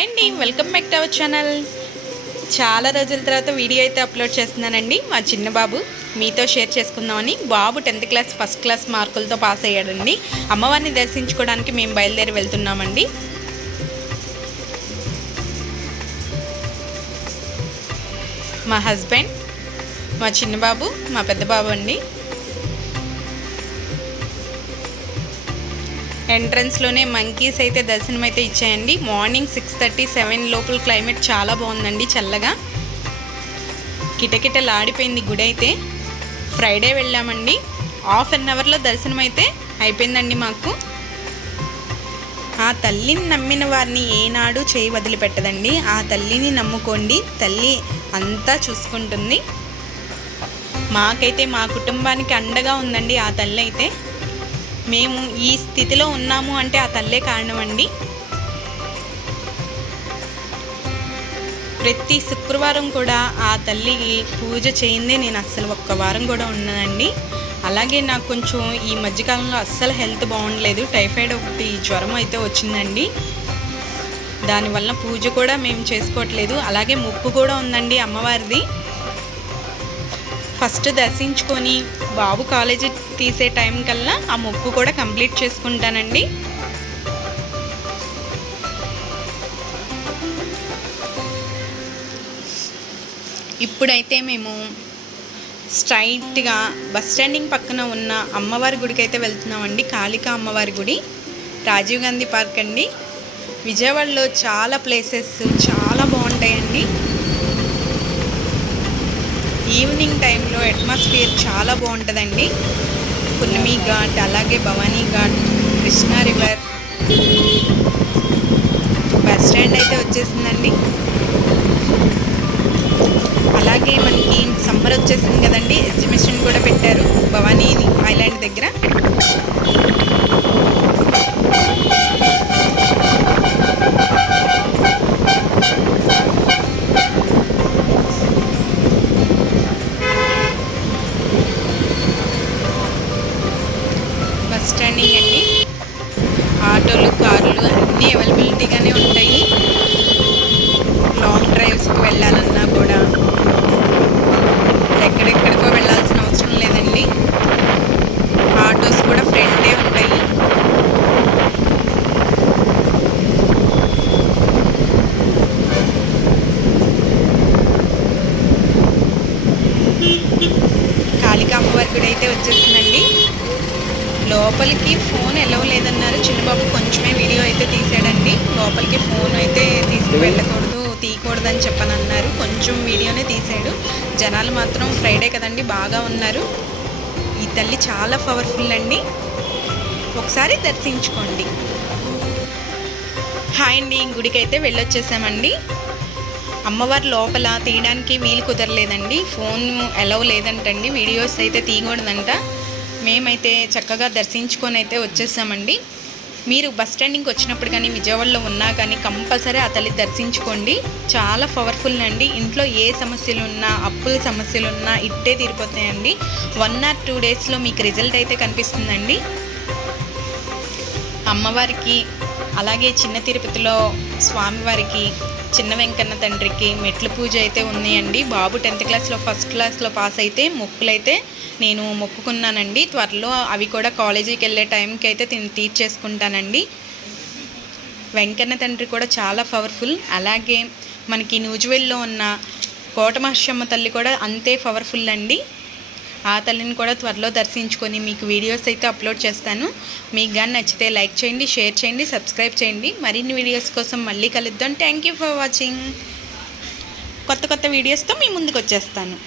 Hi అండి, welcome back to our channel. చాలా రోజుల తర్వాత వీడియో అయితే అప్లోడ్ చేస్తున్నానండి. మా చిన్న బాబు మీతో షేర్ చేసుకుందామని. బాబు 10th క్లాస్ ఫస్ట్ క్లాస్ మార్కులతో పాస్ అయ్యాడండి. అమ్మవారిని దర్శించుకోవడానికి మేము బయలుదేరి వెళ్తున్నామండి. మా హస్బెండ్, మా చిన్న బాబు, మా పెద్ద బాబు అండి. ఎంట్రన్స్లోనే మంకీస్ అయితే దర్శనం అయితే ఇచ్చాయండి. మార్నింగ్ 6:30, 7 లోపల క్లైమేట్ చాలా బాగుందండి, చల్లగా కిటకిటలాడిపోయింది గుడి అయితే. ఫ్రైడే వెళ్ళామండి. ½ అన్ అవర్లో దర్శనం అయితే అయిపోయిందండి మాకు. ఆ తల్లిని నమ్మిన వారిని ఏనాడు చేయి వదిలిపెట్టదండి. ఆ తల్లిని నమ్ముకోండి, తల్లి అంతా చూసుకుంటుంది. మాకైతే మా కుటుంబానికి అండగా ఉందండి ఆ తల్లి అయితే. మేము ఈ స్థితిలో ఉన్నాము అంటే ఆ తల్లే కారణం అండి. ప్రతి శుక్రవారం కూడా ఆ తల్లికి పూజ చేయిందే నేను అస్సలు ఒక్క వారం కూడా ఉన్నానండి. అలాగే నాకు కొంచెం ఈ మధ్యకాలంలో అస్సలు హెల్త్ బాగుండలేదు. టైఫాయిడ్ ఒకటి జ్వరం అయితే వచ్చిందండి. దానివల్ల పూజ కూడా మేము చేసుకోవట్లేదు. అలాగే మొక్కు కూడా ఉందండి అమ్మవారిది. ఫస్ట్ దర్శించుకొని బాబు కాలేజీ తీసే టైం కల్లా ఆ మొక్కు కూడా కంప్లీట్ చేసుకుంటానండి. ఇప్పుడైతే మేము స్ట్రైట్గా బస్ స్టాండింగ్ పక్కన ఉన్న అమ్మవారి గుడికి అయితే వెళ్తున్నామండి. కాళికా అమ్మవారి గుడి, రాజీవ్ గాంధీ పార్క్ అండి. విజయవాడలో చాలా ప్లేసెస్ చాలా బాగుంటాయండి. ఈవినింగ్ టైంలో అట్మాస్ఫియర్ చాలా బాగుంటుందండి. పున్నమి ఘాట్, అలాగే Bhavani ghat, Krishna river. Bus stand అయితే వచ్చేసిందండి. అలాగే మనకి సమ్మర్ వచ్చేసింది కదండి, ఎగ్జిబిషన్ కూడా పెట్టారు భవానీ ఐలాండ్ దగ్గర. బస్ స్టాండింగ్ అండి. ఆటోలు, కార్లు అన్నీ అవైలబిలిటీగానే ఉంటాయి. లాంగ్ డ్రైవ్స్కి వెళ్ళాలన్నా కూడా ఎక్కడెక్కడికో వెళ్ళాల్సిన అవసరం లేదండి. ఆటోస్ కూడా ఫ్రెండే ఉంటాయి. కాళికా అమ్మవారి గుడి అయితే వచ్చేసిందండి. లోపలికి ఫోన్ ఎలవ్ లేదన్నారు. చిన్నబాబు కొంచెమే వీడియో అయితే తీసాడండి. లోపలికి ఫోన్ అయితే తీసుకువెళ్ళకూడదు, తీయకూడదని చెప్పనన్నారు. కొంచెం వీడియోనే తీసాడు. జనాలు మాత్రం ఫ్రైడే కదండి బాగా ఉన్నారు. ఈ తల్లి చాలా పవర్ఫుల్ అండి, ఒకసారి దర్శించుకోండి. హాయ్ అండి, గుడికి అయితే వెళ్ళొచ్చేసామండి. అమ్మవారి లోపల తీయడానికి వీలు కుదరలేదండి. ఫోన్ ఎలవ్ లేదంటండి, వీడియోస్ అయితే తీయకూడదంట. మేమైతే చక్కగా దర్శించుకొని అయితే వచ్చేసామండి. మీరు బస్ స్టాండింగ్కి వచ్చినప్పుడు కానీ విజయవాడలో ఉన్నా కానీ కంపల్సరీ ఆ తల్లి దర్శించుకోండి. చాలా పవర్ఫుల్ అండి. ఇంట్లో ఏ సమస్యలు ఉన్నా, అప్పుల సమస్యలు ఉన్నా ఇట్టే తీరిపోతాయండి. 1 or 2 డేస్లో మీకు రిజల్ట్ అయితే కనిపిస్తుందండి. అమ్మవారికి, అలాగే చిన్న తిరుపతిలో స్వామివారికి, చిన్న వెంకన్న తండ్రికి మెట్ల పూజ అయితే ఉన్నాయండి. బాబు 10th క్లాస్లో ఫస్ట్ క్లాస్లో పాస్ అయితే మొక్కులైతే నేను మొక్కుకున్నానండి. త్వరలో అవి కూడా కాలేజీకి వెళ్ళే టైంకి అయితే తీర్చేసుకుంటానండి. వెంకన్న తండ్రి కూడా చాలా పవర్ఫుల్. అలాగే మనకి నూజివీడులో ఉన్న కోటమహర్షమ్మ తల్లి కూడా అంతే పవర్ఫుల్ అండి. ఆ తల్లిని కూడా త్వరలో దర్శించుకొని మీకు వీడియోస్ అయితే అప్లోడ్ చేస్తాను. మీకు కానీ నచ్చితే లైక్ చేయండి, షేర్ చేయండి, సబ్స్క్రైబ్ చేయండి. మరిన్ని వీడియోస్ కోసం మళ్ళీ కలుద్దాం. Thank you for watching. కొత్త వీడియోస్తో మీ ముందుకు వచ్చేస్తాను.